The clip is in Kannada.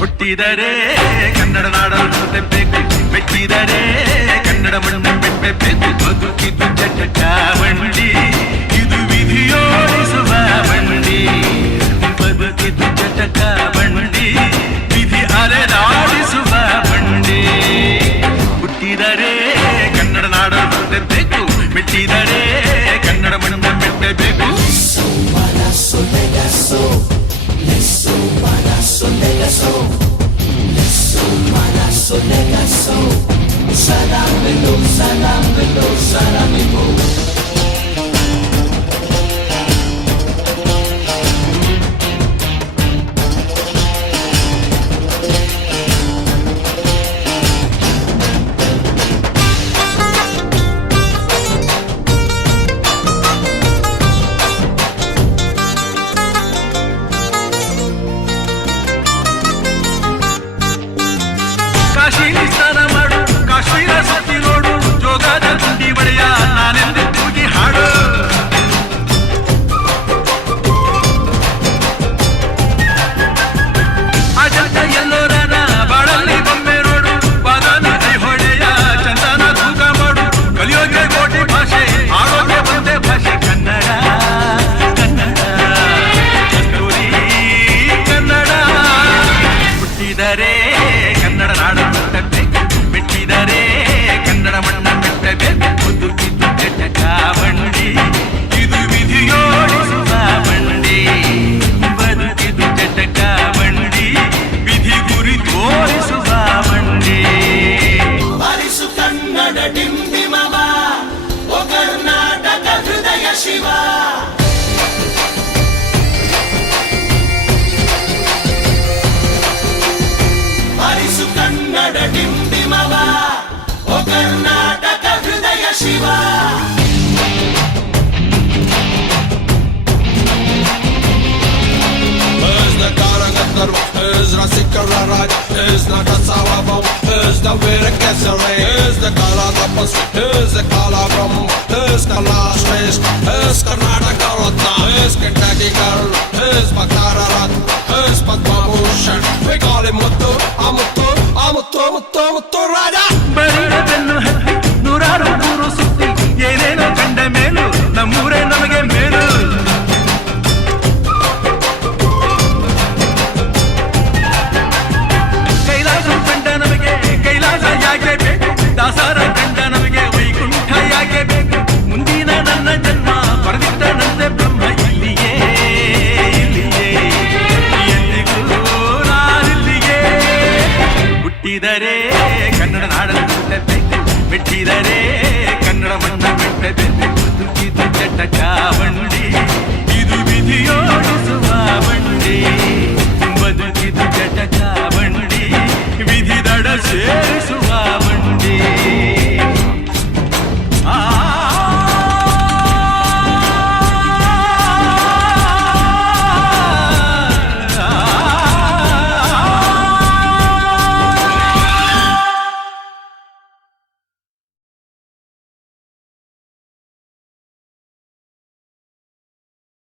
ಹುಟ್ಟಿದರೆ ಕನ್ನಡ ನಾಡನ್ನು ತೆಪ್ಪಬೇಕು, ಮೆಟ್ಟಿದರೆ ಕನ್ನಡ ಮಣ್ಣು ಬೆಟ್ಟಬೇಕು. ಬದುಕಿದು ಚಟಕ ಬಂಡಿ, ಇದು ವಿಧಿಯೋಡಿಸುವ ಬಂಡಿ. ಬದುಕಿದು ಚಟಕ ಬಂಡಿ, ವಿಧಿ ಅಲೆದಾಡಿಸುವ ಬಂಡಿ. ಹುಟ್ಟಿದರೆ ಕನ್ನಡ ನಾಡನ್ನು ತೆಪ್ಪಬೇಕು, ಮೆಟ್ಟಿದರೆ ಕನ್ನಡ ಮಣ್ಣು ಬೆಟ್ಟಬೇಕು. ಕಾಶಿಲಿ ಸ್ನಾನ ಮಾಡು, ಕಾಶ್ಮೀರ ಸುತ್ತಿ ನೋಡು, ಜೋಗದ ಗುಂಡಿ ಬಳೆಯ ನಾನೆಂದು ಕೂಗಿ ಹಾಡು. ಅಜಂತ ಎಲ್ಲೋರನ ಬಾಳಲ್ಲಿ ಬೊಮ್ಮೆ ನೋಡು, ಬಾದಾನ ಐಹೊಳೆಯ ಚಂದನ ತೂಕ ಮಾಡು. ಕಲಿಯೋಗೆ ಕೋಟಿ ಭಾಷೆ, ಆಡೋಗೆ ಒಂದೇ ಭಾಷೆ ಕನ್ನಡ. ಕನ್ನಡ ಕಸ್ತೂರಿ ಕನ್ನಡ. ಹುಟ್ಟಿದರೆ ಕನ್ನಡ ನಾಡನ್ನು ತಟ್ಟಬೇಕು, ಮೆಟ್ಟಿದರೆ ಕನ್ನಡ ಮಣ್ಣ ಬೆಟ್ಟಬೇಕು. ಬದುಕಿದು ಚಟಕ ಬಂಡಿ, ಇದು ವಿಧಿಯೋಡಿಸುವ ಬಂಡಿ. ಬದುಕಿದು ಚಟಕ ಬಂಡಿ, ವಿಧಿ ಗುರಿ ತೋರಿಸುವ ಬಂಡಿ. ಬಾರಿಸು ಕನ್ನಡ ಡಿಂಡಿಮವ, ಓ ಕರ್ನಾಟಕ ಹೃದಯ ಶಿವ. ಬಾರಿಸು ಕನ್ನಡ ಡಿಂಡಿಮವ, ಓ ಕರ್ನಾಟಕ ಹೃದಯ Shiva. Is the Sikaraj, is the Kasawabam, is the Virkesare, is the Kaladapas, is the Kalabram, is Kalashresh, is Karnataka Ratna, is Kentucky Girl, is Bakara Rat, is Padma Bhushan. We call him Muttu,